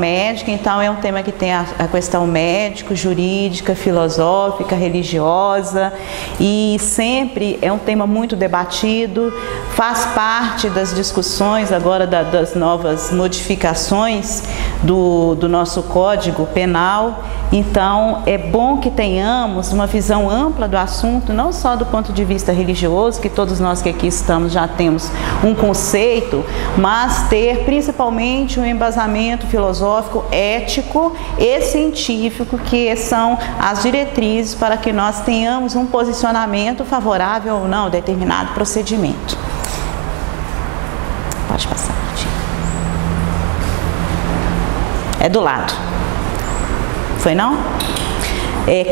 médica, então é um tema que tem a questão médica, jurídica, filosófica, religiosa, e sempre é um tema muito debatido, faz parte das discussões agora das novas modificações do nosso Código Penal. Então é bom que tenhamos uma visão ampla do assunto, não só do ponto de vista religioso, que todos nós que aqui estamos já temos um conceito, mas ter principalmente um embasamento filosófico, ético e científico, que são as diretrizes para que nós tenhamos um posicionamento favorável ou não a determinado procedimento. Pode passar. É do lado. Foi não?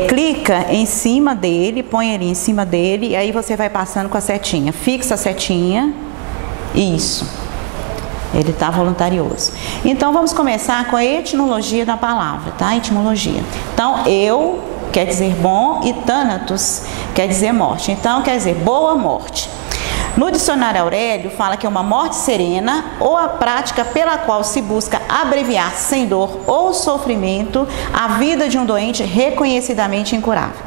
Clica em cima dele, põe ele em cima dele, e aí você vai passando com a setinha. Fixa a setinha. Isso. Ele está voluntarioso. Então, vamos começar com a etimologia da palavra, tá? Etimologia. Então, eu quer dizer bom e thanatos quer dizer morte. Então, quer dizer boa morte. No dicionário Aurélio, fala que é uma morte serena ou a prática pela qual se busca abreviar sem dor ou sofrimento a vida de um doente reconhecidamente incurável.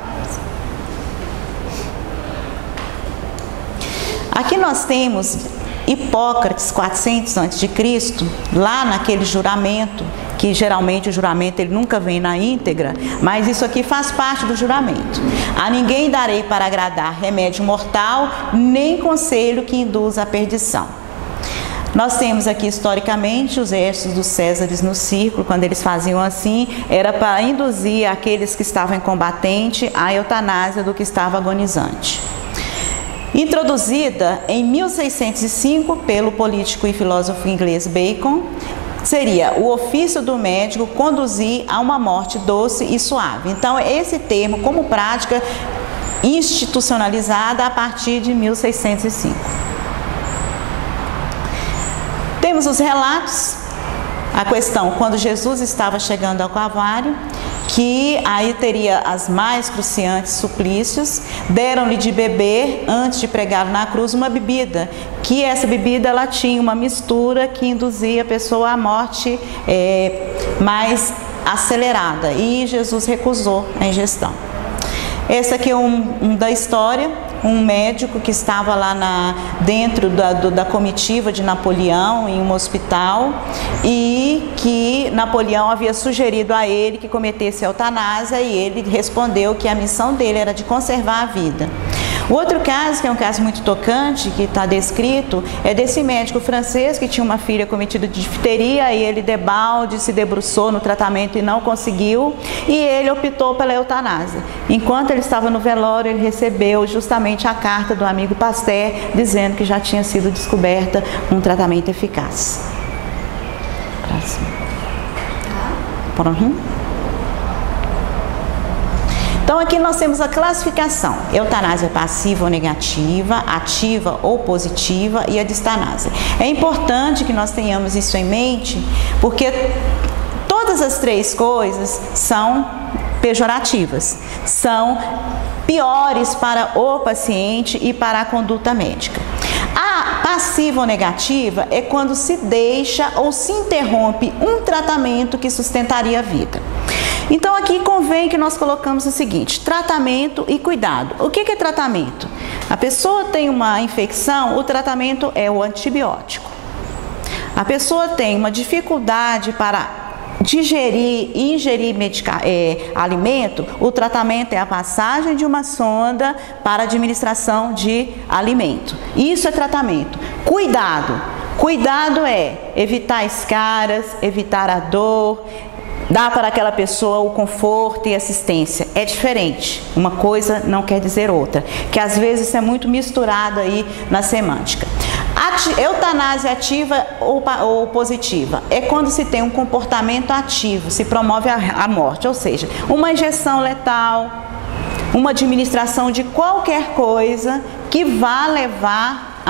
Aqui nós temos Hipócrates, 400 a.C., lá naquele juramento, que geralmente o juramento ele nunca vem na íntegra, mas isso aqui faz parte do juramento. A ninguém darei para agradar remédio mortal, nem conselho que induza à perdição. Nós temos aqui historicamente os gestos dos Césares no círculo, quando eles faziam assim, era para induzir aqueles que estavam em combatente à eutanásia do que estava agonizante. Introduzida em 1605 pelo político e filósofo inglês Bacon, seria o ofício do médico conduzir a uma morte doce e suave. Então, esse termo como prática institucionalizada a partir de 1605. Temos os relatos, a questão quando Jesus estava chegando ao Calvário, que aí teria as mais cruciantes suplícios, deram-lhe de beber, antes de pregá-lo na cruz, uma bebida, que essa bebida ela tinha uma mistura que induzia a pessoa à morte mais acelerada, e Jesus recusou a ingestão. Esse aqui é um da história, um médico que estava lá dentro da comitiva de Napoleão, em um hospital, e que Napoleão havia sugerido a ele que cometesse eutanásia, e ele respondeu que a missão dele era de conservar a vida. O outro caso, que é um caso muito tocante, que está descrito, é desse médico francês que tinha uma filha cometida de difteria, e ele debalde se debruçou no tratamento e não conseguiu, e ele optou pela eutanásia. Enquanto ele estava no velório, ele recebeu justamente a carta do amigo Pasteur, dizendo que já tinha sido descoberta um tratamento eficaz. Próximo. Pronto. Então, aqui nós temos a classificação: eutanásia passiva ou negativa, ativa ou positiva, e a distanásia. É importante que nós tenhamos isso em mente, porque todas as três coisas são pejorativas, são piores para o paciente e para a conduta médica. A passiva ou negativa é quando se deixa ou se interrompe um tratamento que sustentaria a vida. Então, aqui convém que nós colocamos o seguinte: tratamento e cuidado. O que é tratamento? A pessoa tem uma infecção, o tratamento é o antibiótico. A pessoa tem uma dificuldade para digerir e ingerir alimento, o tratamento é a passagem de uma sonda para administração de alimento. Isso é tratamento. Cuidado. Cuidado é evitar escaras, evitar a dor, dar para aquela pessoa o conforto e assistência. É diferente. Uma coisa não quer dizer outra, que às vezes isso é muito misturado aí na semântica. Eutanásia ativa ou positiva é quando se tem um comportamento ativo, se promove a morte, ou seja, uma injeção letal, uma administração de qualquer coisa que vá levar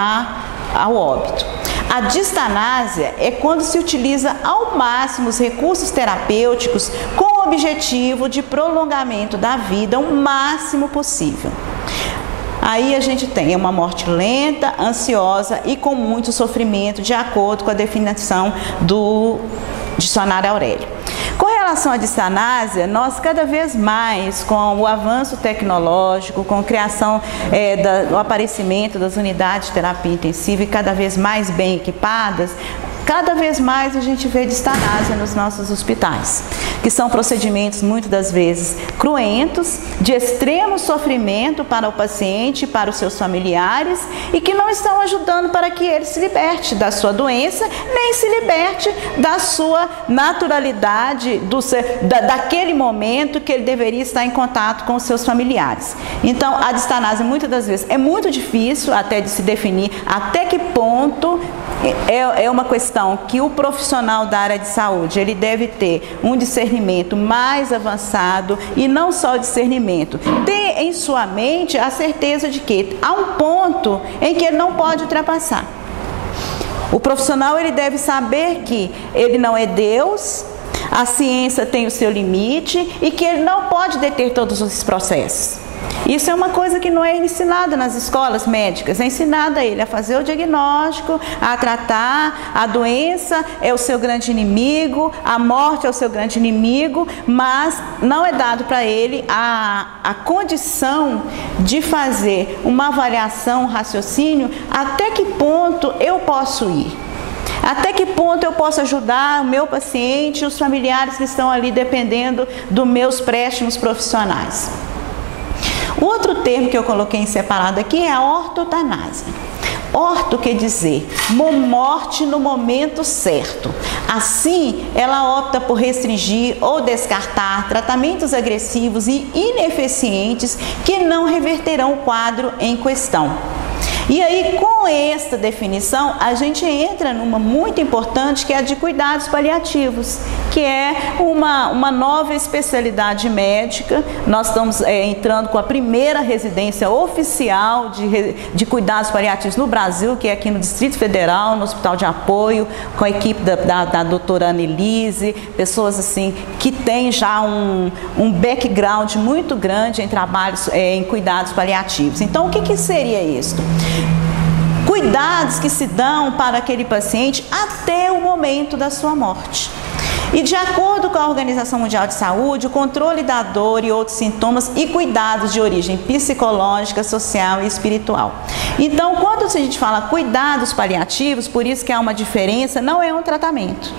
ao óbito. A distanásia é quando se utiliza ao máximo os recursos terapêuticos com o objetivo de prolongamento da vida o máximo possível. Aí a gente tem uma morte lenta, ansiosa e com muito sofrimento, de acordo com a definição do Dicionário Aurélio. Com relação à distanásia, nós cada vez mais, com o avanço tecnológico, com a criação, o aparecimento das unidades de terapia intensiva e cada vez mais bem equipadas, cada vez mais a gente vê distanásia nos nossos hospitais, que são procedimentos muitas das vezes cruentos, de extremo sofrimento para o paciente e para os seus familiares e que não estão ajudando para que ele se liberte da sua doença, nem se liberte da sua naturalidade, daquele momento que ele deveria estar em contato com os seus familiares. Então, a distanásia muitas das vezes é muito difícil até de se definir até que ponto é uma questão que o profissional da área de saúde ele deve ter um discernimento mais avançado e não só o discernimento, ter em sua mente a certeza de que há um ponto em que ele não pode ultrapassar. O profissional ele deve saber que ele não é Deus, a ciência tem o seu limite e que ele não pode deter todos os processos. Isso é uma coisa que não é ensinada nas escolas médicas, é ensinada a ele a fazer o diagnóstico, a tratar, a doença é o seu grande inimigo, a morte é o seu grande inimigo, mas não é dado para ele a condição de fazer uma avaliação, um raciocínio, até que ponto eu posso ir. Até que ponto eu posso ajudar o meu paciente e os familiares que estão ali dependendo dos meus préstimos profissionais. O outro termo que eu coloquei em separado aqui é a ortotanásia. Orto quer dizer morte no momento certo. Assim, ela opta por restringir ou descartar tratamentos agressivos e ineficientes que não reverterão o quadro em questão. E aí, com esta definição, a gente entra numa muito importante que é a de cuidados paliativos, que é uma nova especialidade médica. Nós estamos entrando com a primeira residência oficial de cuidados paliativos no Brasil, que é aqui no Distrito Federal, no Hospital de Apoio, com a equipe da doutora Annelise, pessoas assim que têm já um background muito grande em trabalhos em cuidados paliativos. Então, o que seria isso? Cuidados que se dão para aquele paciente até o momento da sua morte. E de acordo com a Organização Mundial de Saúde, o controle da dor e outros sintomas e cuidados de origem psicológica, social e espiritual. Então, quando a gente fala cuidados paliativos, por isso que há uma diferença, não é um tratamento.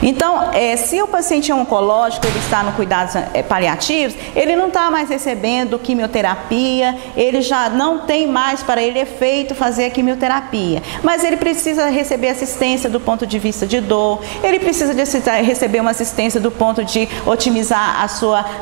Então, se o paciente é oncológico, ele está no cuidados paliativos, ele não está mais recebendo quimioterapia, ele já não tem mais para ele efeito fazer a quimioterapia, mas ele precisa receber assistência do ponto de vista de dor, ele precisa receber uma assistência do ponto de otimizar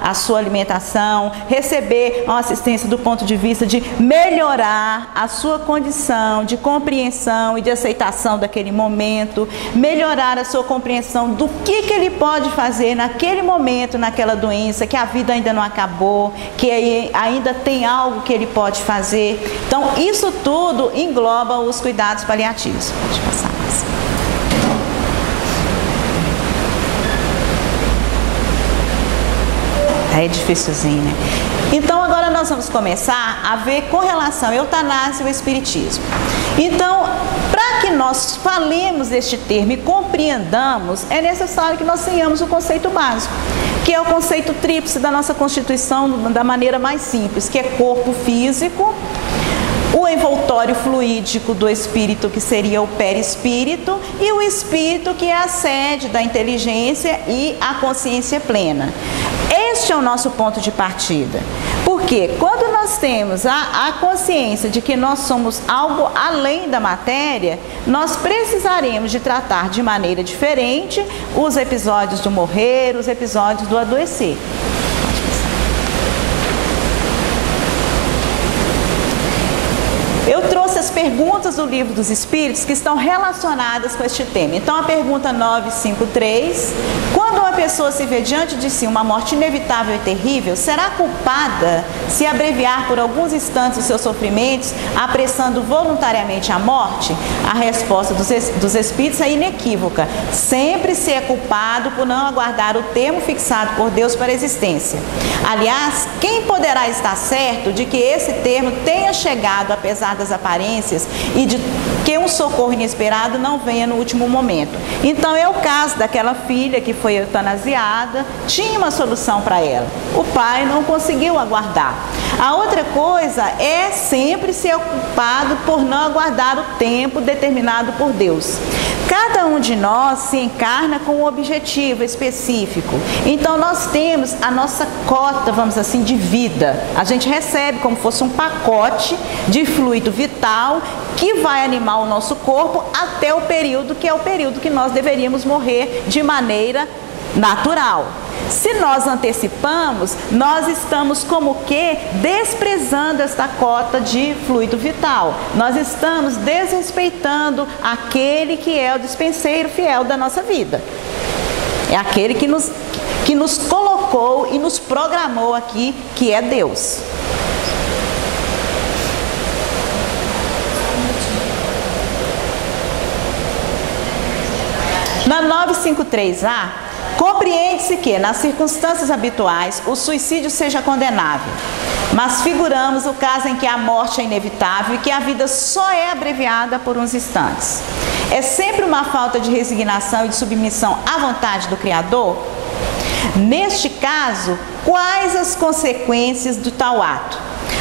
a sua alimentação, receber uma assistência do ponto de vista de melhorar a sua condição de compreensão e de aceitação daquele momento, melhorar a sua compreensão do que ele pode fazer naquele momento, naquela doença, que a vida ainda não acabou, que ainda tem algo que ele pode fazer. Então, isso tudo engloba os cuidados paliativos. Pode passar mais. É dificilzinho, né? Então, agora nós vamos começar a ver com relação à eutanásia e o espiritismo. Então, para que nós falemos deste termo e compreendamos, é necessário que nós tenhamos o conceito básico, que é o conceito tríplice da nossa Constituição, da maneira mais simples, que é corpo físico, o envoltório fluídico do espírito, que seria o perispírito, e o espírito, que é a sede da inteligência e a consciência plena. Este é o nosso ponto de partida. Porque quando nós temos a consciência de que nós somos algo além da matéria, nós precisaremos de tratar de maneira diferente os episódios do morrer, os episódios do adoecer. Eu trouxe as perguntas do Livro dos Espíritos que estão relacionadas com este tema. Então, a pergunta 953, quando uma pessoa se vê diante de si uma morte inevitável e terrível, será culpada se abreviar por alguns instantes os seus sofrimentos, apressando voluntariamente a morte? A resposta dos Espíritos é inequívoca. Sempre se é culpado por não aguardar o termo fixado por Deus para a existência. Aliás, quem poderá estar certo de que esse termo tenha chegado, apesar das aparências, falências e de que um socorro inesperado não venha no último momento. Então é o caso daquela filha que foi eutanasiada, tinha uma solução para ela, o pai não conseguiu aguardar. A outra coisa é sempre ser ocupado por não aguardar o tempo determinado por Deus. Cada um de nós se encarna com um objetivo específico. Então nós temos a nossa cota, vamos assim, de vida. A gente recebe como fosse um pacote de fluido vital que vai animar o nosso corpo até o período que é o período que nós deveríamos morrer de maneira natural. Se nós antecipamos, nós estamos como que desprezando esta cota de fluido vital. Nós estamos desrespeitando aquele que é o dispenseiro fiel da nossa vida. É aquele que nos colocou e nos programou aqui, que é Deus. Na 953A, compreende-se que, nas circunstâncias habituais, o suicídio seja condenável, mas figuramos o caso em que a morte é inevitável e que a vida só é abreviada por uns instantes. É sempre uma falta de resignação e de submissão à vontade do Criador? Neste caso, quais as consequências do tal ato?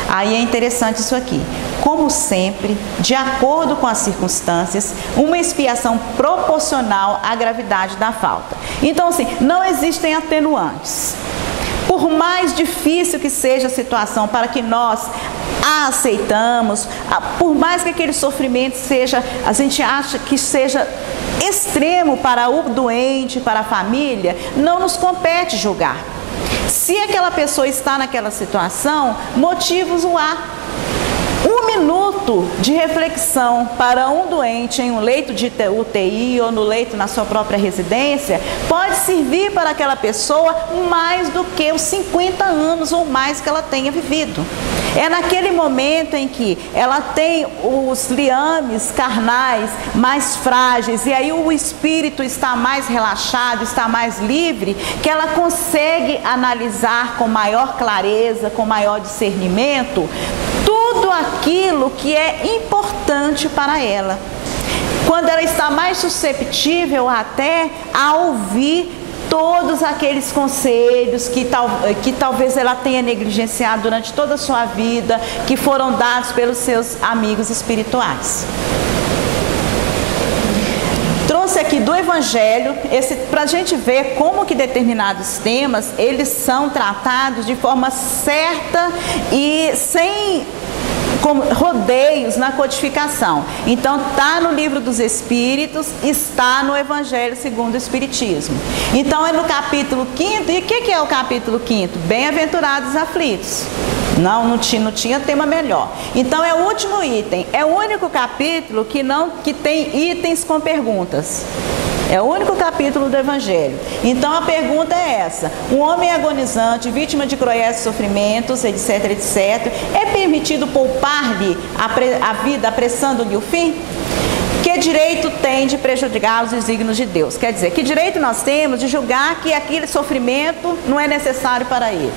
Aí é interessante isso aqui. Como sempre, de acordo com as circunstâncias, uma expiação proporcional à gravidade da falta. Então, assim, não existem atenuantes. Por mais difícil que seja a situação para que nós a aceitamos, por mais que aquele sofrimento seja, a gente acha que seja extremo para o doente, para a família, não nos compete julgar. Se aquela pessoa está naquela situação, motivos o há. Um minuto de reflexão para um doente em um leito de UTI ou no leito na sua própria residência pode servir para aquela pessoa mais do que os 50 anos ou mais que ela tenha vivido. É naquele momento em que ela tem os liames carnais mais frágeis e aí o espírito está mais relaxado, está mais livre, que ela consegue analisar com maior clareza, com maior discernimento, tudo aquilo que é importante para ela. Quando ela está mais susceptível até a ouvir todos aqueles conselhos que talvez ela tenha negligenciado durante toda a sua vida, que foram dados pelos seus amigos espirituais. Trouxe aqui do Evangelho, para a gente ver como que determinados temas, eles são tratados de forma certa e sem rodeios na codificação. Então está no Livro dos Espíritos, está no Evangelho segundo o Espiritismo. Então é no capítulo 5º, e o que é o capítulo 5º? Bem-aventurados aflitos. Não tinha tema melhor. Então é o último item, é o único capítulo que tem itens com perguntas. É o único capítulo do Evangelho. Então a pergunta é essa: um homem agonizante, vítima de cruéis sofrimentos, etc, etc, é permitido poupar-lhe a vida apressando-lhe o fim? Que direito tem de prejudicar os desígnios de Deus? Quer dizer, que direito nós temos de julgar que aquele sofrimento não é necessário para ele?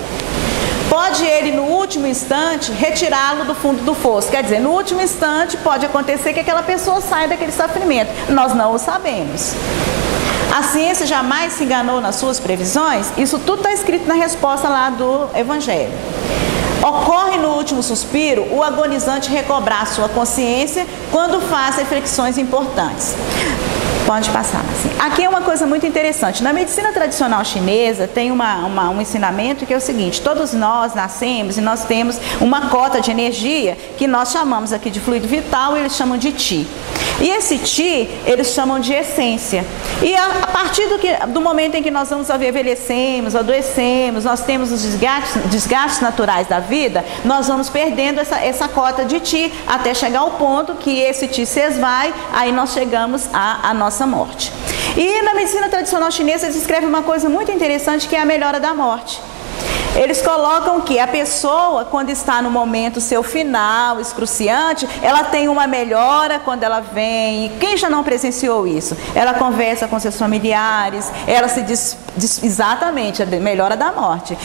Pode ele, no último instante, retirá-lo do fundo do fosso. Quer dizer, no último instante, pode acontecer que aquela pessoa saia daquele sofrimento. Nós não o sabemos. A ciência jamais se enganou nas suas previsões? Isso tudo está escrito na resposta lá do Evangelho. Ocorre no último suspiro o agonizante recobrar sua consciência quando faz reflexões importantes. Pode passar assim. Aqui é uma coisa muito interessante. Na medicina tradicional chinesa tem um ensinamento que é o seguinte: todos nós nascemos e nós temos uma cota de energia que nós chamamos aqui de fluido vital e eles chamam de Qi. E esse Qi eles chamam de essência. E a partir do momento em que nós vamos envelhecemos, adoecemos, nós temos os desgastes naturais da vida, nós vamos perdendo essa cota de Qi até chegar ao ponto que esse Qi se esvai, aí nós chegamos à nossa morte. E na medicina tradicional chinesa eles descrevem uma coisa muito interessante, que é a melhora da morte. Eles colocam que a pessoa, quando está no momento seu final, excruciante, ela tem uma melhora quando ela vem. E quem já não presenciou isso? Ela conversa com seus familiares, ela se exatamente, a melhora da morte,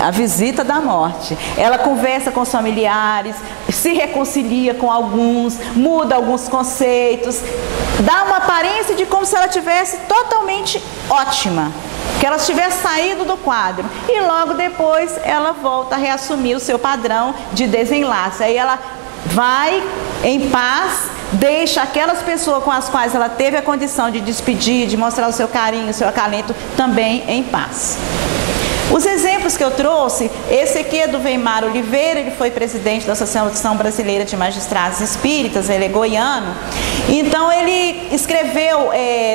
a visita da morte. Ela conversa com os familiares, se reconcilia com alguns, muda alguns conceitos, dá uma aparência de como se ela tivesse totalmente ótima, que ela tivesse saído do quadro, e logo depois ela volta a reassumir o seu padrão de desenlace. Aí ela vai em paz, deixa aquelas pessoas com as quais ela teve a condição de despedir, de mostrar o seu carinho, o seu acalento, também em paz. Os exemplos que eu trouxe, esse aqui é do Weimar Oliveira, ele foi presidente da Associação Brasileira de Magistrados Espíritas, ele é goiano. Então ele escreveu,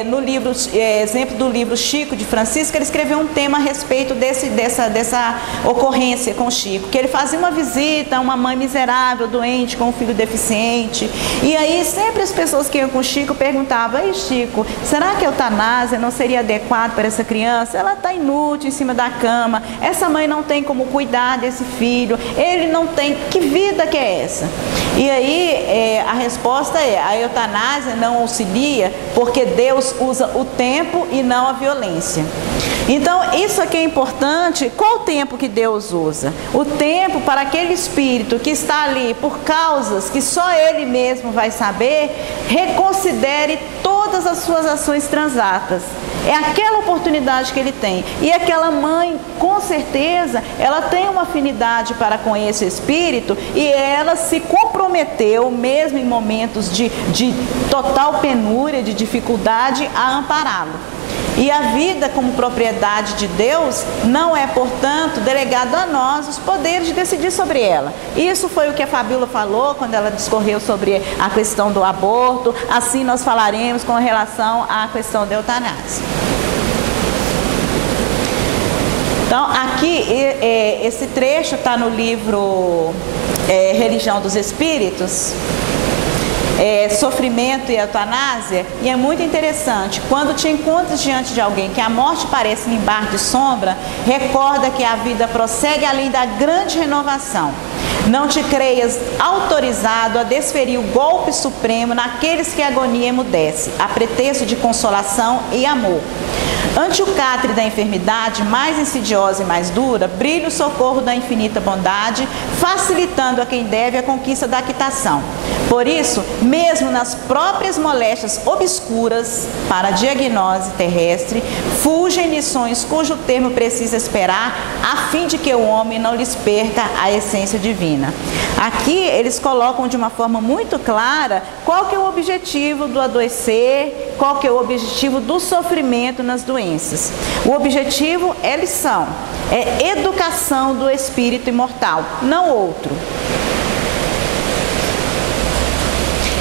no livro, exemplo do livro Chico de Francisco, ele escreveu um tema a respeito dessa ocorrência com Chico, que ele fazia uma visita a uma mãe miserável, doente, com um filho deficiente, e aí sempre as pessoas que iam com Chico perguntavam: ei Chico, será que a eutanásia não seria adequado para essa criança? Ela está inútil em cima da cama, essa mãe não tem como cuidar desse filho, ele não tem, que vida que é essa? E aí a resposta é: a eutanásia não auxilia porque Deus usa o tempo e não a violência. Então isso aqui é importante. Qual o tempo que Deus usa? O tempo para aquele espírito que está ali por causas que só ele mesmo vai saber, reconsidere todas as suas ações transatas. É aquela oportunidade que ele tem. E aquela mãe, com certeza, ela tem uma afinidade para com esse espírito, e ela se comprometeu, mesmo em momentos de total penúria, de dificuldade, a ampará-lo. E a vida como propriedade de Deus não é, portanto, delegado a nós os poderes de decidir sobre ela. Isso foi o que a Fabíola falou quando ela discorreu sobre a questão do aborto. Assim nós falaremos com relação à questão da eutanásia. Então, aqui, esse trecho está no livro Religião dos Espíritos, Sofrimento e Eutanásia, e é muito interessante. Quando te encontras diante de alguém que a morte parece um embarque de sombra, recorda que a vida prossegue além da grande renovação. Não te creias autorizado a desferir o golpe supremo naqueles que a agonia emudece, a pretexto de consolação e amor. Ante o catre da enfermidade mais insidiosa e mais dura, brilha o socorro da infinita bondade, facilitando a quem deve a conquista da quitação. Por isso, mesmo nas próprias moléstias obscuras para a diagnose terrestre, fugem lições cujo termo precisa esperar, a fim de que o homem não lhes perca a essência divina. Aqui eles colocam de uma forma muito clara qual que é o objetivo do adoecer, qual que é o objetivo do sofrimento nas doenças. O objetivo é lição, é educação do espírito imortal, não outro.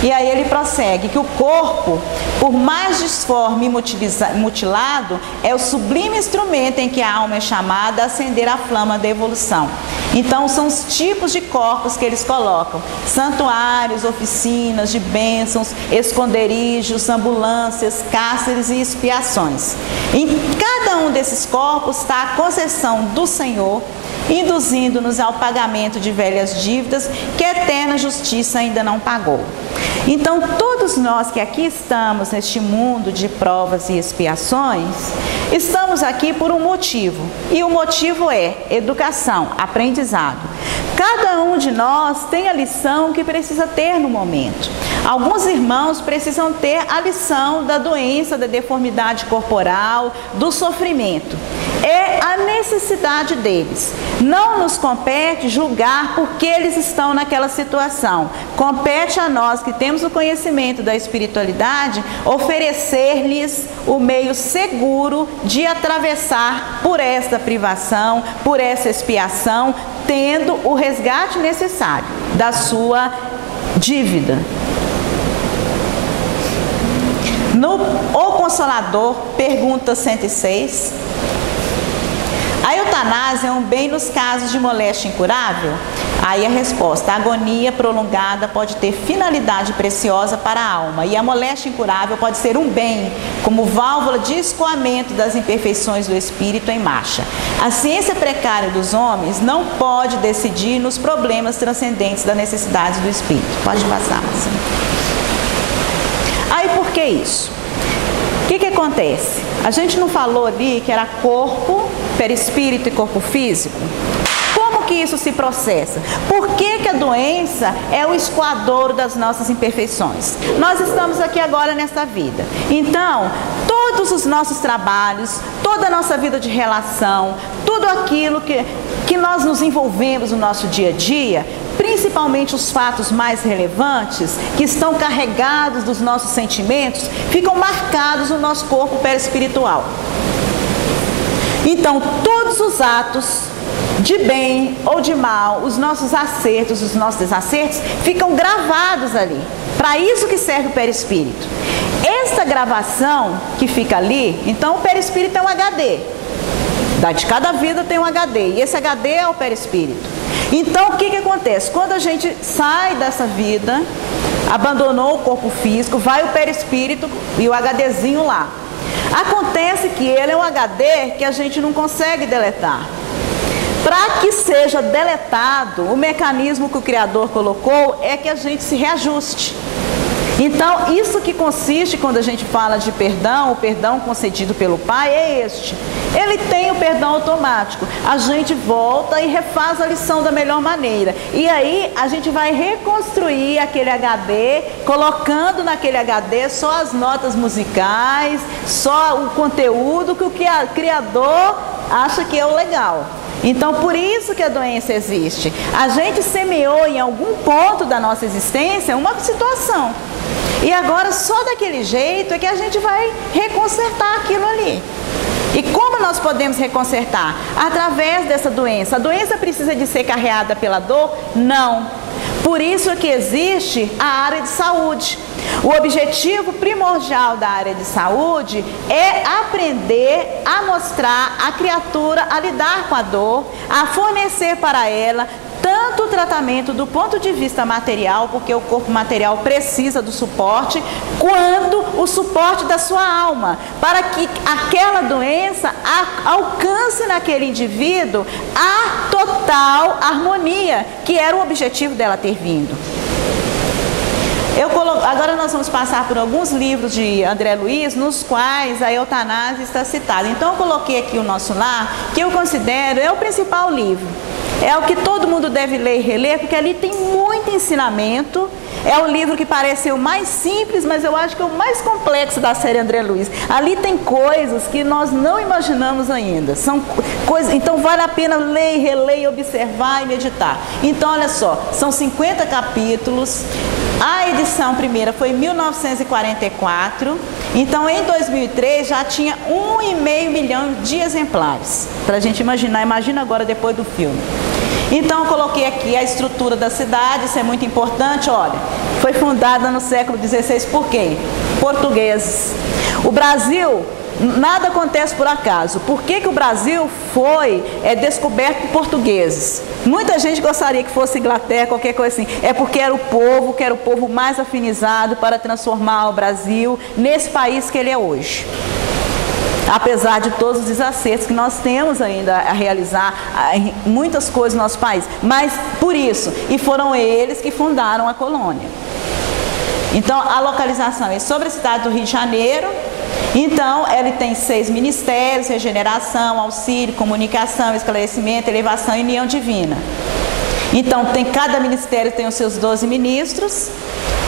E aí ele prossegue que o corpo, por mais disforme e mutilado, é o sublime instrumento em que a alma é chamada a acender a flama da evolução. Então são os tipos de corpos que eles colocam: santuários, oficinas de bênçãos, esconderijos, ambulâncias, cárceres e expiações. Em cada um desses corpos está a concessão do Senhor, induzindo-nos ao pagamento de velhas dívidas que a eterna justiça ainda não pagou. Então, todos nós que aqui estamos neste mundo de provas e expiações, estamos aqui por um motivo, e o motivo é educação, aprendizado. Cada um de nós tem a lição que precisa ter no momento. Alguns irmãos precisam ter a lição da doença, da deformidade corporal, do sofrimento. É a necessidade deles. Não nos compete julgar porque eles estão naquela situação. Compete a nós que temos o conhecimento da espiritualidade oferecer-lhes o meio seguro de atravessar por esta privação, por essa expiação, tendo o resgate necessário da sua dívida. No O Consolador, pergunta 106, A eutanásia é um bem nos casos de moléstia incurável? Aí a resposta: a agonia prolongada pode ter finalidade preciosa para a alma, e a moléstia incurável pode ser um bem, como válvula de escoamento das imperfeições do espírito em marcha. A ciência precária dos homens não pode decidir nos problemas transcendentes da necessidade do espírito. Pode passar, Marcelo. Aí por que isso? O que acontece? A gente não falou ali que era corpo, perispírito e corpo físico? Como que isso se processa? Por que a doença é o escoadouro das nossas imperfeições? Nós estamos aqui agora nesta vida. Então, todos os nossos trabalhos, toda a nossa vida de relação, tudo aquilo que nós nos envolvemos no nosso dia a dia, principalmente os fatos mais relevantes, que estão carregados dos nossos sentimentos, ficam marcados no nosso corpo perispiritual. Então, todos os atos de bem ou de mal, os nossos acertos, os nossos desacertos, ficam gravados ali. Para isso que serve o perispírito. Esta gravação que fica ali, então o perispírito é um HD. De cada vida tem um HD, e esse HD é o perispírito. Então, o que acontece? Quando a gente sai dessa vida, abandonou o corpo físico, vai o perispírito e o HDzinho lá. Acontece que ele é um HD que a gente não consegue deletar. Para que seja deletado, o mecanismo que o Criador colocou é que a gente se reajuste. Então, isso que consiste quando a gente fala de perdão, o perdão concedido pelo Pai é este. Ele tem o perdão automático. A gente volta e refaz a lição da melhor maneira. E aí, a gente vai reconstruir aquele HD, colocando naquele HD só as notas musicais, só o conteúdo que o Criador acha que é o legal. Então, por isso que a doença existe. A gente semeou em algum ponto da nossa existência uma situação. E agora, só daquele jeito é que a gente vai reconsertar aquilo ali. E como nós podemos reconsertar? Através dessa doença. A doença precisa de ser carreada pela dor? Não. Por isso que existe a área de saúde. O objetivo primordial da área de saúde é aprender a mostrar a criatura a lidar com a dor, a fornecer para ela tanto o tratamento do ponto de vista material, porque o corpo material precisa do suporte, quanto o suporte da sua alma, para que aquela doença alcance naquele indivíduo a total harmonia, que era o objetivo dela ter vindo. Agora nós vamos passar por alguns livros de André Luiz, nos quais a eutanásia está citada. Então eu coloquei aqui o Nosso Lar, que eu considero é o principal livro. É o que todo mundo deve ler e reler, porque ali tem muito ensinamento. É o livro que parece ser o mais simples, mas eu acho que é o mais complexo da série André Luiz. Ali tem coisas que nós não imaginamos ainda. São coisas, então vale a pena ler, reler, observar e meditar. Então, olha só, são 50 capítulos. A edição primeira foi em 1944. Então, em 2003, já tinha 1,5 milhão de exemplares. Para a gente imaginar, imagina agora depois do filme. Então, eu coloquei aqui a estrutura da cidade, isso é muito importante, olha. Foi fundada no século XVI por quem? Portugueses. O Brasil, nada acontece por acaso. Por que o Brasil foi descoberto por portugueses? Muita gente gostaria que fosse Inglaterra, qualquer coisa assim. É porque era o povo mais afinizado para transformar o Brasil nesse país que ele é hoje. Apesar de todos os desacertos que nós temos ainda a realizar, muitas coisas no nosso país, mas por isso, e foram eles que fundaram a colônia. Então, a localização é sobre a cidade do Rio de Janeiro. Então, ele tem 6 ministérios: regeneração, auxílio, comunicação, esclarecimento, elevação e união divina. Então, cada ministério tem os seus 12 ministros.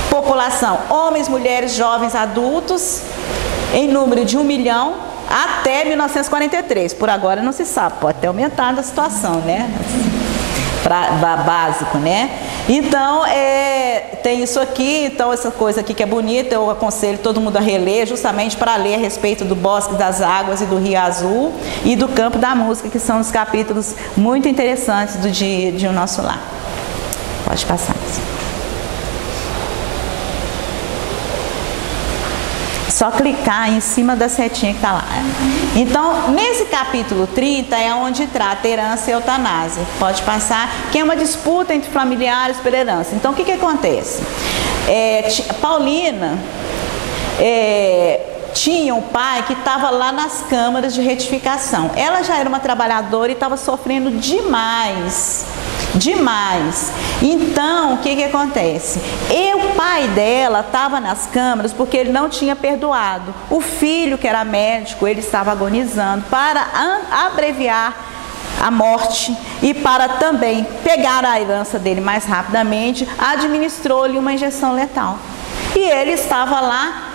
População: homens, mulheres, jovens, adultos, em número de 1 milhão. Até 1943, por agora não se sabe, pode ter aumentado a situação, né? Básico, né? Então, tem isso aqui, então essa coisa aqui que é bonita, eu aconselho todo mundo a reler, justamente para ler a respeito do Bosque das Águas e do Rio Azul e do Campo da Música, que são os capítulos muito interessantes do dia de O Nosso Lar. Pode passar. Só clicar em cima da setinha que está lá. Então, nesse capítulo 30 é onde trata herança e eutanásia. Pode passar, que é uma disputa entre familiares por herança. Então, o que acontece? Paulina tinha um pai que estava lá nas câmaras de retificação. Ela já era uma trabalhadora e estava sofrendo demais. Então, o que acontece? O pai dela estava nas câmaras porque ele não tinha perdoado. O filho, que era médico, ele estava agonizando. Para abreviar a morte e para também pegar a herança dele mais rapidamente, administrou-lhe uma injeção letal. E ele estava lá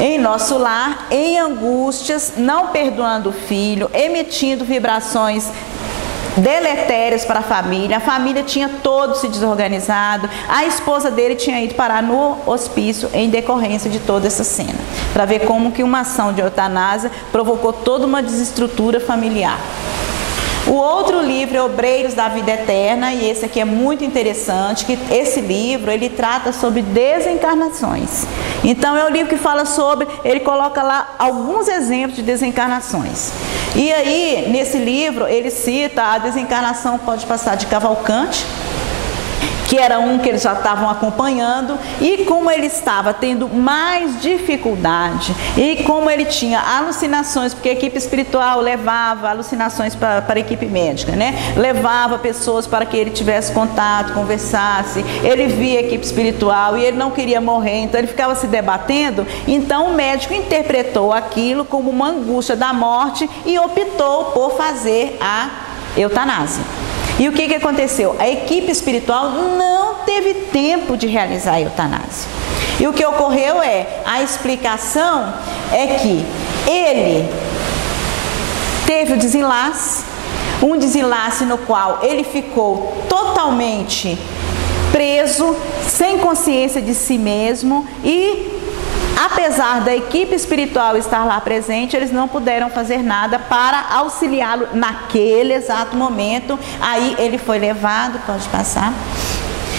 em nosso lar, em angústias, não perdoando o filho, emitindo vibrações deletérias para a família tinha todo se desorganizado, a esposa dele tinha ido parar no hospício em decorrência de toda essa cena, para ver como que uma ação de eutanásia provocou toda uma desestrutura familiar. O outro livro é Obreiros da Vida Eterna, e esse aqui é muito interessante, que esse livro, ele trata sobre desencarnações. Então, é o livro que fala sobre, ele coloca lá alguns exemplos de desencarnações. E aí, nesse livro, ele cita a desencarnação, pode passar, de Cavalcante, que era um que eles já estavam acompanhando, e como ele estava tendo mais dificuldade, e como ele tinha alucinações, porque a equipe espiritual levava alucinações para a equipe médica, né? Levava pessoas para que ele tivesse contato, conversasse, ele via a equipe espiritual e ele não queria morrer, então ele ficava se debatendo. Então o médico interpretou aquilo como uma angústia da morte e optou por fazer a eutanásia. E o que aconteceu? A equipe espiritual não teve tempo de realizar a eutanásia. E o que ocorreu a explicação é que ele teve o desenlace, um desenlace no qual ele ficou totalmente preso, sem consciência de si mesmo e, apesar da equipe espiritual estar lá presente, eles não puderam fazer nada para auxiliá-lo naquele exato momento. Aí ele foi levado, pode passar,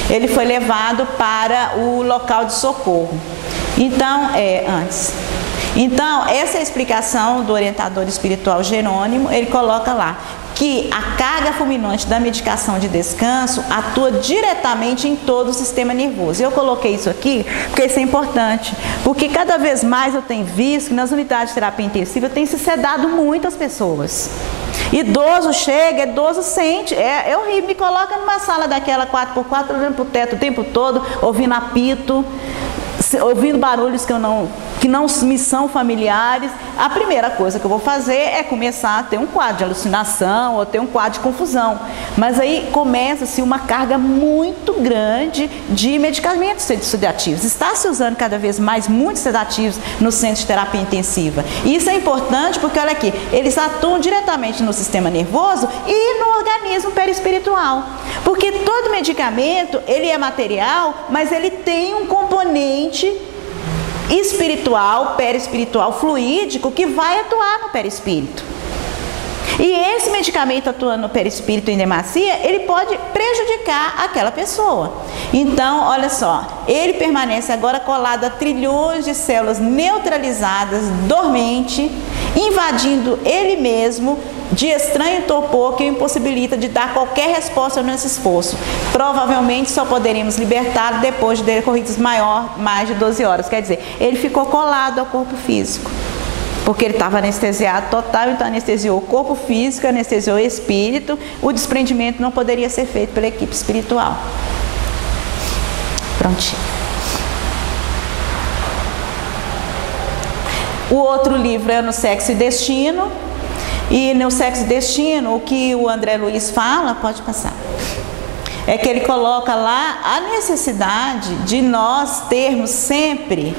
ele foi levado para o local de socorro. Então, Então, essa é a explicação do orientador espiritual Jerônimo, ele coloca lá que a carga fulminante da medicação de descanso atua diretamente em todo o sistema nervoso. Eu coloquei isso aqui porque isso é importante, porque cada vez mais eu tenho visto que nas unidades de terapia intensiva tem se sedado muitas pessoas. Idoso chega, idoso sente, é horrível, me coloca numa sala daquela 4x4, olhando para o teto o tempo todo, ouvindo apito, ouvindo barulhos que não me são familiares. A primeira coisa que eu vou fazer é começar a ter um quadro de alucinação ou ter um quadro de confusão. Mas aí começa-se uma carga muito grande de medicamentos sedativos. Está se usando cada vez mais muitos sedativos no centro de terapia intensiva. E isso é importante porque, olha aqui, eles atuam diretamente no sistema nervoso e no organismo perispiritual. Porque todo medicamento, ele é material, mas ele tem um componente espiritual, perispiritual, fluídico, que vai atuar no perispírito. E esse medicamento atuando no perispírito em demasia, ele pode prejudicar aquela pessoa. Então, olha só, ele permanece agora colado a trilhões de células neutralizadas, dormente, invadindo ele mesmo de estranho torpor que o impossibilita de dar qualquer resposta nesse esforço. Provavelmente só poderemos libertá-lo depois de decorridos mais de 12 horas. Quer dizer, ele ficou colado ao corpo físico, porque ele estava anestesiado total, então anestesiou o corpo físico, anestesiou o espírito, o desprendimento não poderia ser feito pela equipe espiritual. Prontinho. O outro livro é No Sexo e Destino. E no Sexo e Destino, o que o André Luiz fala, pode passar, é que ele coloca lá a necessidade de nós termos sempre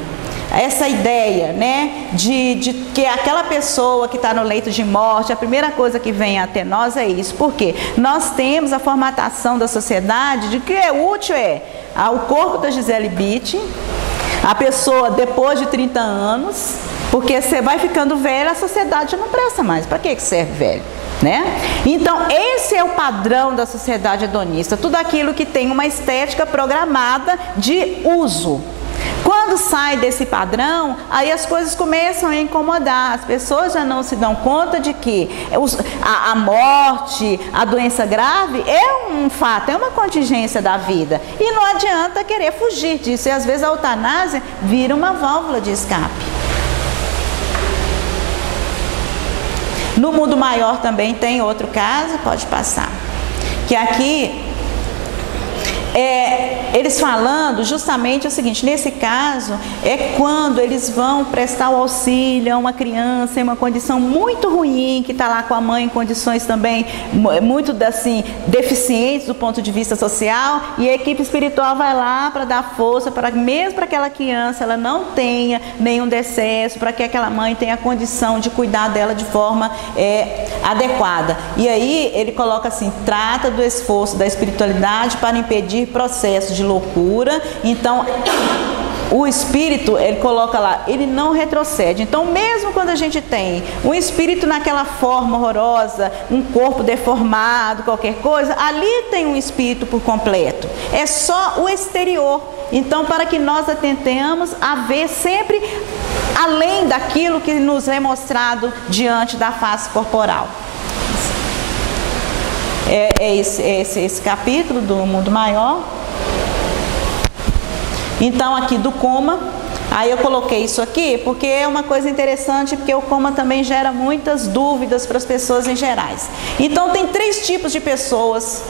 essa ideia, né, de que aquela pessoa que está no leito de morte, a primeira coisa que vem até nós é isso. Por quê? Nós temos a formatação da sociedade de que é útil o corpo da Gisele Bündchen, a pessoa depois de 30 anos, porque você vai ficando velho, a sociedade não presta mais. Para que serve velho? Né? Então, esse é o padrão da sociedade hedonista. Tudo aquilo que tem uma estética programada de uso. Quando sai desse padrão, aí as coisas começam a incomodar. As pessoas já não se dão conta de que a morte, a doença grave é um fato, é uma contingência da vida. E não adianta querer fugir disso. E às vezes a eutanásia vira uma válvula de escape. No mundo maior também tem outro caso, pode passar. Que aqui... eles falando justamente o seguinte, nesse caso, é quando eles vão prestar o auxílio a uma criança em uma condição muito ruim, que está lá com a mãe em condições também muito assim, deficientes do ponto de vista social, e a equipe espiritual vai lá para dar força, mesmo para aquela criança ela não tenha nenhum decesso, para que aquela mãe tenha a condição de cuidar dela de forma adequada. E aí ele coloca assim, trata do esforço da espiritualidade para impedir processo de loucura. Então o espírito, ele coloca lá, ele não retrocede. Então mesmo quando a gente tem um espírito naquela forma horrorosa, um corpo deformado, qualquer coisa, ali tem um espírito por completo, é só o exterior. Então para que nós atentemos a ver sempre além daquilo que nos é mostrado diante da face corporal. Esse capítulo do mundo maior. Então aqui do coma, aí eu coloquei isso aqui porque é uma coisa interessante, porque o coma também gera muitas dúvidas para as pessoas em gerais. Então tem 3 tipos de pessoas,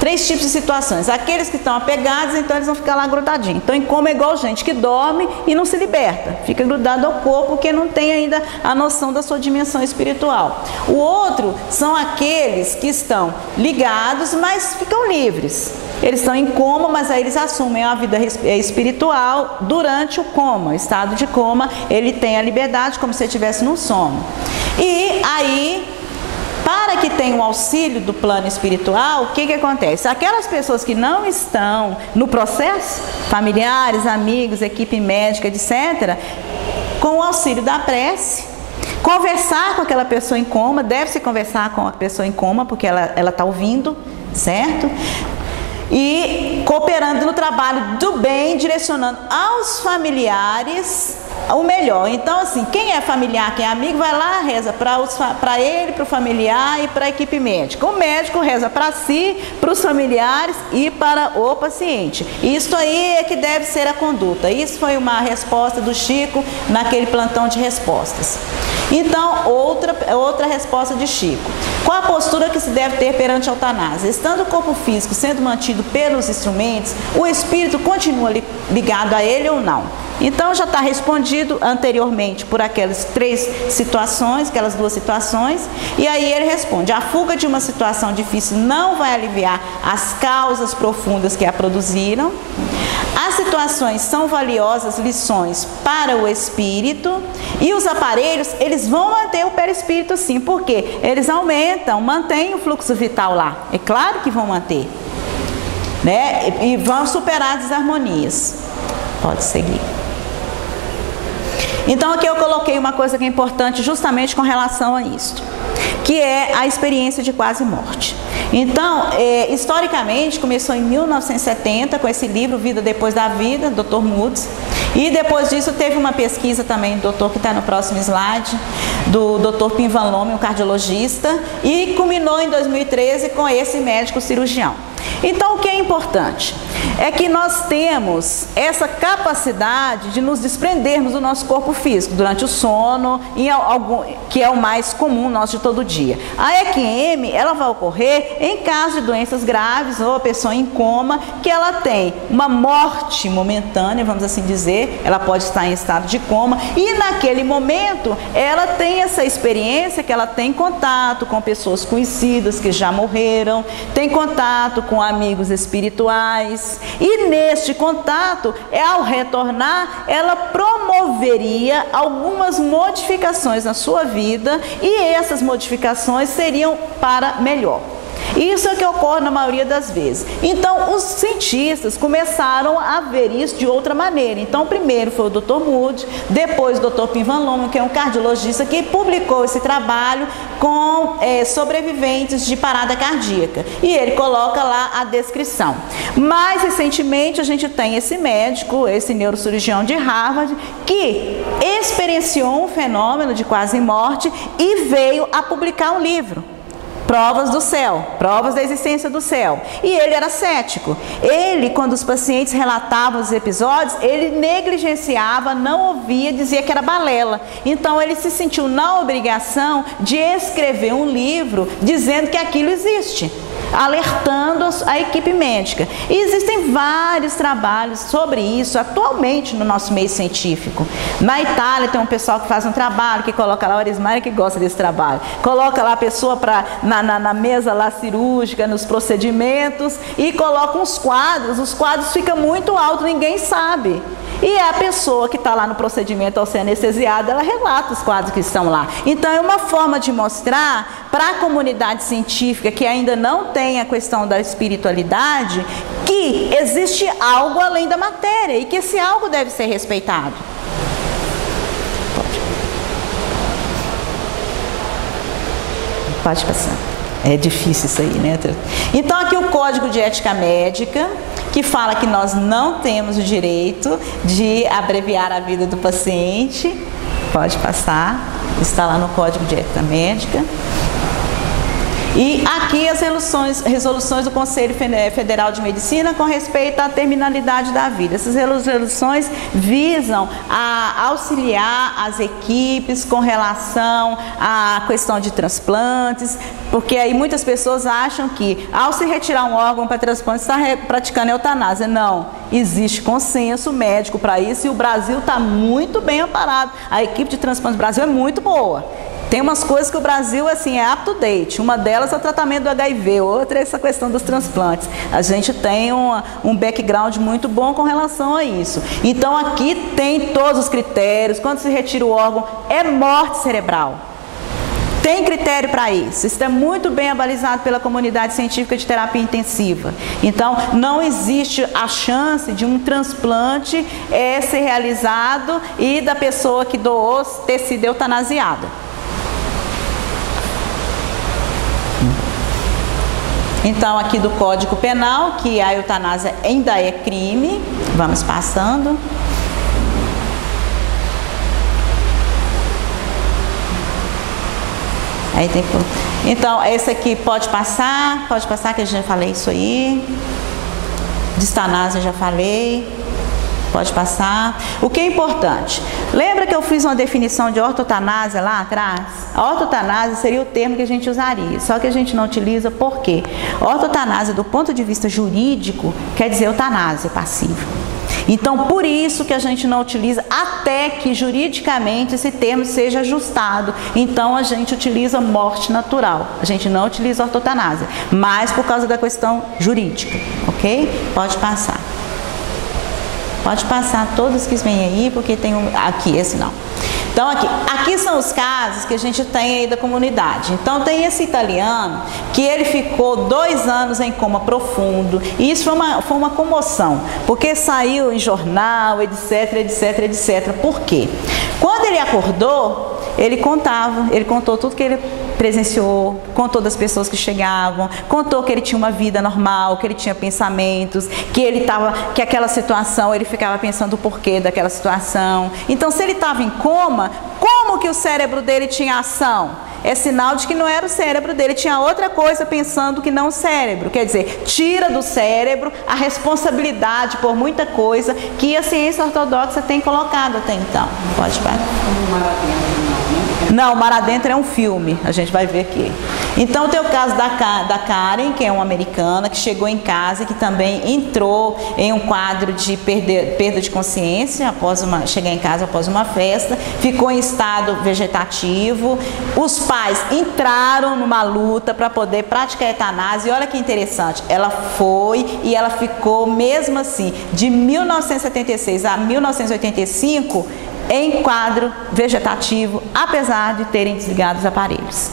3 tipos de situações. Aqueles que estão apegados, então eles vão ficar lá grudadinhos. Então em coma é igual gente que dorme e não se liberta, fica grudado ao corpo porque não tem ainda a noção da sua dimensão espiritual. O outro são aqueles que estão ligados, mas ficam livres. Eles estão em coma, mas aí eles assumem a vida espiritual durante o coma. O estado de coma, ele tem a liberdade como se estivesse num sono. E aí, para que tenha um auxílio do plano espiritual, o que acontece? Aquelas pessoas que não estão no processo, familiares, amigos, equipe médica, etc., com o auxílio da prece, conversar com aquela pessoa em coma, deve-se conversar com a pessoa em coma, porque ela está ouvindo, certo? E cooperando no trabalho do bem, direcionando aos familiares o melhor. Então assim, quem é familiar, quem é amigo, vai lá, reza para ele, para o familiar e para a equipe médica. O médico reza para si, para os familiares e para o paciente. Isso aí é que deve ser a conduta. Isso foi uma resposta do Chico naquele plantão de respostas. Então, outra resposta de Chico. Qual a postura que se deve ter perante a eutanásia? Estando o corpo físico sendo mantido pelos instrumentos, o espírito continua ligado a ele ou não? Então já está respondido anteriormente por aquelas 2 situações, e aí ele responde: a fuga de uma situação difícil não vai aliviar as causas profundas que a produziram. As situações são valiosas lições para o espírito, e os aparelhos, eles vão manter o perispírito sim, porque eles mantêm o fluxo vital lá, é claro que vão manter, né? E vão superar as desarmonias. Pode seguir. Então aqui eu coloquei uma coisa que é importante justamente com relação a isso, que é a experiência de quase morte. Então, historicamente, começou em 1970 com esse livro Vida Depois da Vida, Dr. Moods, e depois disso teve uma pesquisa também do doutor, que está no próximo slide, do Dr. Pim Van Lommel, um cardiologista, e culminou em 2013 com esse médico cirurgião. Então, o que é importante é que nós temos essa capacidade de nos desprendermos do nosso corpo físico durante o sono, que é o mais comum nosso de todo dia. A EQM, ela vai ocorrer em caso de doenças graves ou a pessoa em coma, que ela tem uma morte momentânea, vamos assim dizer, ela pode estar em estado de coma, e naquele momento ela tem essa experiência que ela tem contato com pessoas conhecidas que já morreram, tem contato com amigos espirituais, e neste contato, ao retornar, ela promoveria algumas modificações na sua vida, e essas modificações seriam para melhor. Isso é o que ocorre na maioria das vezes. Então, os cientistas começaram a ver isso de outra maneira. Então, primeiro foi o Dr. Moody, depois o Dr. Pim Van Lommel, que é um cardiologista que publicou esse trabalho com sobreviventes de parada cardíaca. E ele coloca lá a descrição. Mais recentemente, a gente tem esse médico, esse neurocirurgião de Harvard, que experienciou um fenômeno de quase morte e veio a publicar um livro. Provas do céu, provas da existência do céu. E ele era cético. Ele, quando os pacientes relatavam os episódios, ele negligenciava, não ouvia, dizia que era balela. Então ele se sentiu na obrigação de escrever um livro dizendo que aquilo existe, alertando a equipe médica. E existem vários trabalhos sobre isso atualmente no nosso meio científico. Na Itália tem um pessoal que faz um trabalho, que coloca lá, a Orismara que gosta desse trabalho, coloca lá a pessoa na mesa lá cirúrgica, nos procedimentos, e coloca uns quadros, os quadros ficam muito altos, ninguém sabe. E a pessoa que está lá no procedimento ao ser anestesiada, ela relata os quadros que estão lá. Então é uma forma de mostrar para a comunidade científica que ainda não tem a questão da espiritualidade, que existe algo além da matéria e que esse algo deve ser respeitado. Pode passar. É difícil isso aí, né? Então aqui o Código de Ética Médica, que fala que nós não temos o direito de abreviar a vida do paciente. Pode passar. Está lá no Código de Ética Médica. E aqui as resoluções do Conselho Federal de Medicina com respeito à terminalidade da vida. Essas resoluções visam a auxiliar as equipes com relação à questão de transplantes, porque aí muitas pessoas acham que ao se retirar um órgão para transplante está praticando eutanásia. Não, existe consenso médico para isso e o Brasil está muito bem amparado. A equipe de transplante do Brasil é muito boa. Tem umas coisas que o Brasil assim, é up to date. Uma delas é o tratamento do HIV, outra é essa questão dos transplantes. A gente tem um background muito bom com relação a isso. Então aqui tem todos os critérios. Quando se retira o órgão, é morte cerebral. Tem critério para isso. Isso é muito bem abalizado pela comunidade científica de terapia intensiva. Então, não existe a chance de um transplante ser realizado e da pessoa que doou ter sido eutanasiada. Então, aqui do Código Penal, que a eutanásia ainda é crime. Vamos passando. Aí tem... Então, esse aqui pode passar que eu já falei isso aí. Distanásia eu já falei. Pode passar. O que é importante? Lembra que eu fiz uma definição de ortotanásia lá atrás? A ortotanásia seria o termo que a gente usaria, só que a gente não utiliza por quê? Ortotanásia, do ponto de vista jurídico, quer dizer eutanásia passiva. Então, por isso que a gente não utiliza, até que juridicamente esse termo seja ajustado. Então, a gente utiliza morte natural. A gente não utiliza ortotanásia, mas por causa da questão jurídica, ok? Pode passar. Pode passar todos que vêm aí, porque tem um... Aqui, esse não. Então, aqui são os casos que a gente tem aí da comunidade. Então, tem esse italiano que ele ficou 2 anos em coma profundo. E isso foi uma comoção, porque saiu em jornal, etc, etc, etc. Por quê? Quando ele acordou, ele contou tudo que ele presenciou, contou das pessoas que chegavam, contou que ele tinha uma vida normal, que ele tinha pensamentos, que aquela situação, ele ficava pensando o porquê daquela situação. Então, se ele estava em coma, como que o cérebro dele tinha ação? É sinal de que não era o cérebro dele, tinha outra coisa pensando que não o cérebro. Quer dizer, tira do cérebro a responsabilidade por muita coisa que a ciência ortodoxa tem colocado até então. Pode parar. Não, Mar Adentro é um filme, a gente vai ver aqui. Então tem o caso da Karen, que é uma americana, que chegou em casa e que também entrou em um quadro de perda de consciência chegar em casa após uma festa, ficou em estado vegetativo. Os pais entraram numa luta para poder praticar a eutanásia e olha que interessante, ela foi e ela ficou mesmo assim, de 1976 a 1985, em quadro vegetativo, apesar de terem desligado os aparelhos.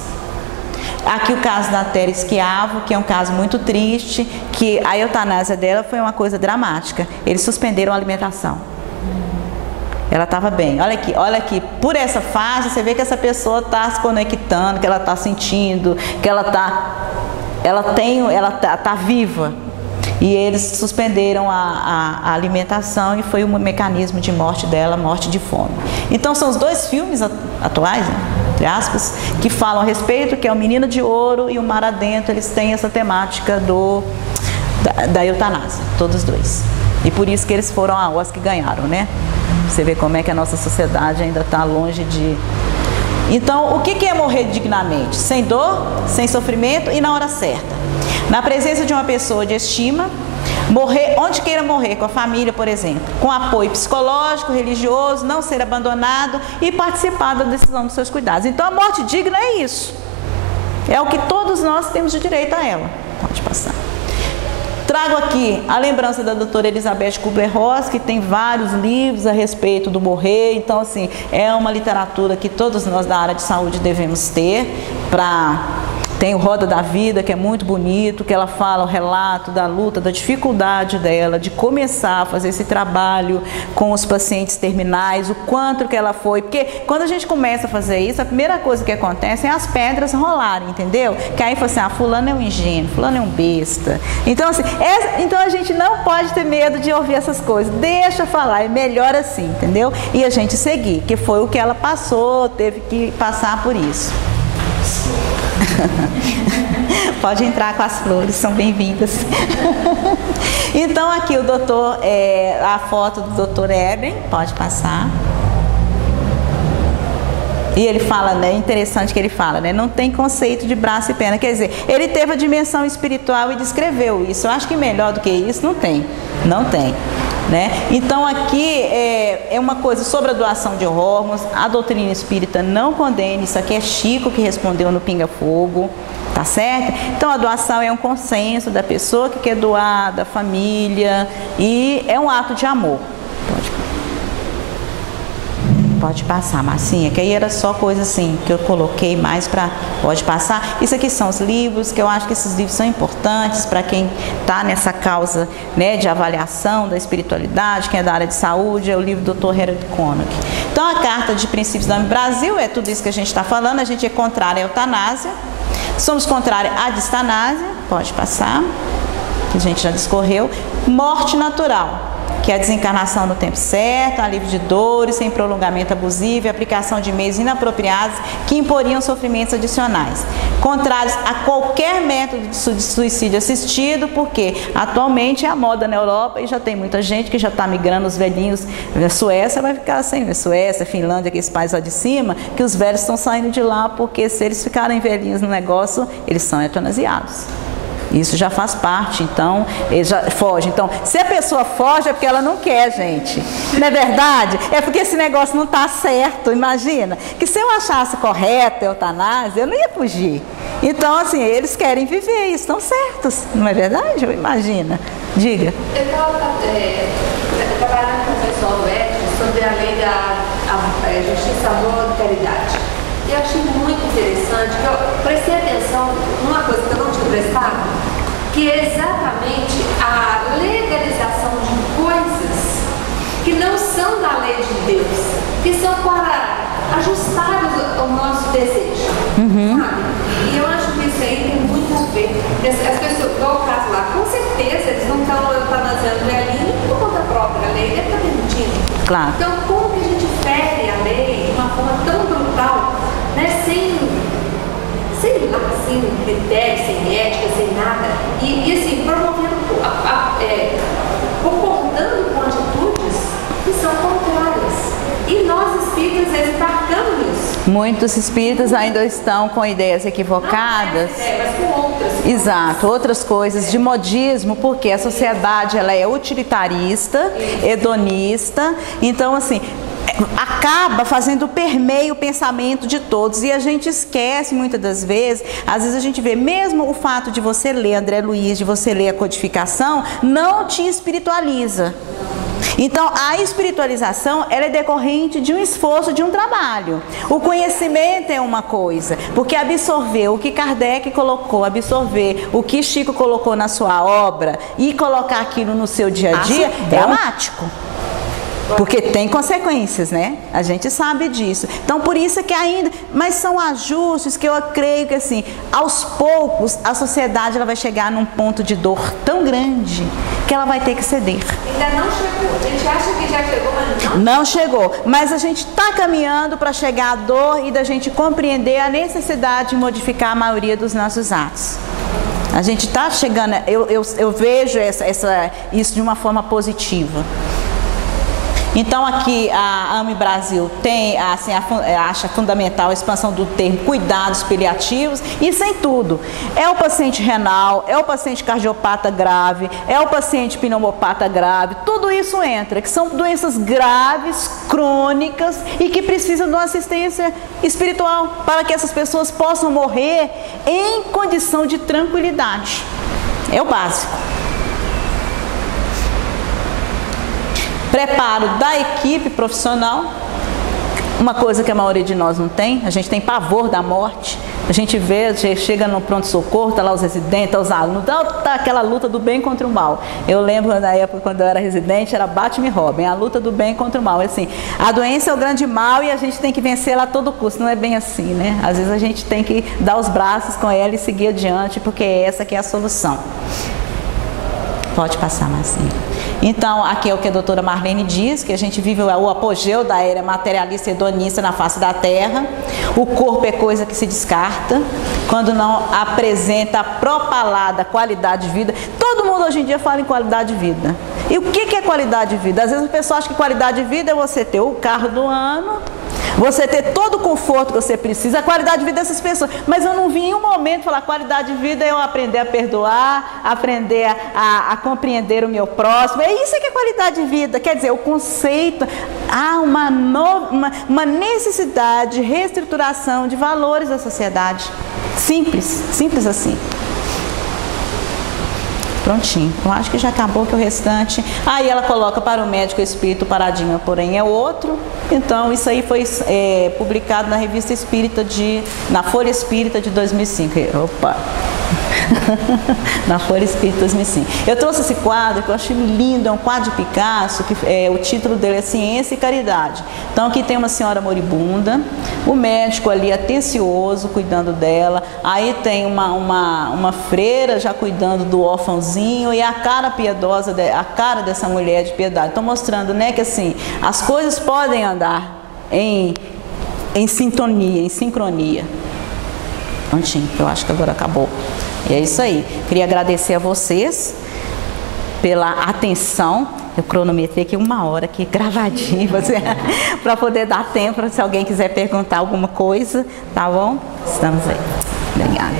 Aqui o caso da Tera Schiavo, que é um caso muito triste, que a eutanásia dela foi uma coisa dramática. Eles suspenderam a alimentação. Ela estava bem. Olha aqui, por essa fase você vê que essa pessoa está se conectando, que ela está sentindo, que ela tá viva. E eles suspenderam a alimentação e foi um mecanismo de morte dela, morte de fome. Então são os dois filmes atuais, né, entre aspas, que falam a respeito, que é o Menino de Ouro e o Mar Adentro. Eles têm essa temática da eutanásia, todos dois. E por isso que eles foram a Oscar e ganharam, né? Você vê como é que a nossa sociedade ainda está longe de... Então, o que é morrer dignamente? Sem dor, sem sofrimento e na hora certa. Na presença de uma pessoa de estima, morrer onde queira morrer, com a família, por exemplo, com apoio psicológico, religioso, não ser abandonado e participar da decisão dos seus cuidados. Então, a morte digna é isso. É o que todos nós temos de direito a ela. Pode passar. Trago aqui a lembrança da doutora Elizabeth Kubler-Ross, que tem vários livros a respeito do morrer. Então, assim, é uma literatura que todos nós da área de saúde devemos ter para... Tem o Roda da Vida, que é muito bonito, que ela fala o relato da luta, da dificuldade dela de começar a fazer esse trabalho com os pacientes terminais, o quanto que ela foi. Porque quando a gente começa a fazer isso, a primeira coisa que acontece é as pedras rolarem, entendeu? Que aí fala assim, fulano é um ingênuo, fulano é um besta. Então, assim, então a gente não pode ter medo de ouvir essas coisas. Deixa falar, é melhor assim, entendeu? E a gente seguir, que foi o que ela passou, teve que passar por isso. Pode entrar com as flores, são bem-vindas. Então aqui o doutor, a foto do doutor Eben, pode passar. E ele fala, né, interessante que ele fala, né, não tem conceito de braço e perna, quer dizer, ele teve a dimensão espiritual e descreveu isso. Eu acho que melhor do que isso não tem, né? Então aqui é uma coisa sobre a doação de órgãos. A doutrina espírita não condena, isso aqui é Chico que respondeu no Pinga Fogo, tá certo? Então a doação é um consenso da pessoa que quer doar, da família, e é um ato de amor. Pode passar, Marcinha, que aí era só coisa assim que eu coloquei mais para... Pode passar. Isso aqui são os livros, que eu acho que esses livros são importantes para quem está nessa causa, né, de avaliação da espiritualidade, quem é da área de saúde, é o livro do Dr. Harold Connick. Então, a Carta de Princípios do Brasil é tudo isso que a gente está falando. A gente é contrário à eutanásia, somos contrários à distanásia, pode passar, que a gente já discorreu. Morte natural, que é a desencarnação no tempo certo, alívio de dores, sem prolongamento abusivo e aplicação de meios inapropriados que imporiam sofrimentos adicionais. Contrários a qualquer método de suicídio assistido, porque atualmente é a moda na Europa e já tem muita gente que já está migrando, os velhinhos. A Suécia vai ficar sem, Suécia, Finlândia, aqueles países lá de cima, que os velhos estão saindo de lá porque se eles ficarem velhinhos no negócio, eles são eutanasiados. Isso já faz parte, então, ele já foge. Então, se a pessoa foge é porque ela não quer, gente. Não é verdade? É porque esse negócio não está certo, imagina. Que se eu achasse correto a eutanásia, eu não ia fugir. Então, assim, eles querem viver e estão certos. Não é verdade? Imagina. Diga. Eu estava trabalhando com o pessoal do ético sobre a lei da justiça, amor e caridade. E eu achei muito interessante, que eu prestei atenção numa coisa que eu não tinha prestado, que é exatamente a legalização de coisas que não são da lei de Deus, que são para ajustar o nosso desejo, sabe? E eu acho que isso aí tem muito a ver. As pessoas, igual o caso lá, com certeza eles não estão eutanasiando velhinho por conta própria, a lei deve estar permitindo. Claro. Então, como que a gente fere a lei de uma forma tão brutal, né, sem critério, sem ética, sem nada, e assim, promovendo, concordando com atitudes que são contrárias. E nós espíritas embarcamos nisso. Muitos espíritas ainda estão com ideias equivocadas. Mas com outras. Exato, outras coisas de modismo, porque a sociedade ela é utilitarista, hedonista, então assim, acaba fazendo permeio o pensamento de todos e a gente esquece muitas das vezes. Às vezes a gente vê, mesmo o fato de você ler André Luiz, de você ler a codificação, não te espiritualiza. Então, a espiritualização, ela é decorrente de um esforço, de um trabalho. O conhecimento é uma coisa, porque absorver o que Kardec colocou, absorver o que Chico colocou na sua obra e colocar aquilo no seu dia a dia é dramático. Porque tem consequências, né? A gente sabe disso. Então, por isso que ainda... Mas são ajustes que eu creio que, assim, aos poucos, a sociedade ela vai chegar num ponto de dor tão grande que ela vai ter que ceder. Ainda não chegou. A gente acha que já chegou, mas não chegou. Mas a gente está caminhando para chegar à dor e da gente compreender a necessidade de modificar a maioria dos nossos atos. A gente está chegando... Eu vejo isso de uma forma positiva. Então aqui a AME Brasil tem, assim, acha fundamental a expansão do termo cuidados paliativos, isso em tudo. É o paciente renal, é o paciente cardiopata grave, é o paciente pneumopata grave, tudo isso entra, que são doenças graves, crônicas e que precisam de uma assistência espiritual para que essas pessoas possam morrer em condição de tranquilidade. É o básico. Preparo da equipe profissional, uma coisa que a maioria de nós não tem, a gente tem pavor da morte, a gente vê, chega no pronto-socorro, tá lá os residentes, tá os alunos, tá aquela luta do bem contra o mal. Eu lembro na época quando eu era residente, era bate-me Robin, a luta do bem contra o mal. Assim, a doença é o grande mal e a gente tem que vencê-la a todo custo, não é bem assim, né? Às vezes a gente tem que dar os braços com ela e seguir adiante, porque essa que é a solução. Pode passar, Marcinha. Então, aqui é o que a doutora Marlene diz, que a gente vive o apogeu da era materialista e hedonista na face da Terra. O corpo é coisa que se descarta, quando não apresenta a propalada qualidade de vida. Todo mundo hoje em dia fala em qualidade de vida. E o que é qualidade de vida? Às vezes o pessoal acha que qualidade de vida é você ter o carro do ano, você ter todo o conforto que você precisa, a qualidade de vida dessas pessoas. Mas eu não vi em um momento falar qualidade de vida é eu aprender a perdoar, aprender a compreender o meu próximo. É isso que é qualidade de vida. Quer dizer, o conceito, há uma necessidade de reestruturação de valores da sociedade. Simples, simples assim. Prontinho, eu acho que já acabou, que o restante... Aí ela coloca para o médico espírito paradinha, porém é outro. Então isso aí foi publicado na Revista Espírita, na Folha Espírita de 2005. Opa! Na Folha Espírita 2005. Eu trouxe esse quadro que eu achei lindo, é um quadro de Picasso, que o título dele é Ciência e Caridade. Então aqui tem uma senhora moribunda, o médico ali atencioso, cuidando dela, aí tem uma freira já cuidando do órfãozinho e a cara piedosa, a cara dessa mulher de piedade. Estou mostrando, né, que assim, as coisas podem andar em sintonia, em sincronia. Prontinho, eu acho que agora acabou. E é isso aí. Queria agradecer a vocês pela atenção. Eu cronometrei aqui 1 hora, aqui gravadinho, para poder dar tempo, se alguém quiser perguntar alguma coisa, tá bom? Estamos aí. Obrigada.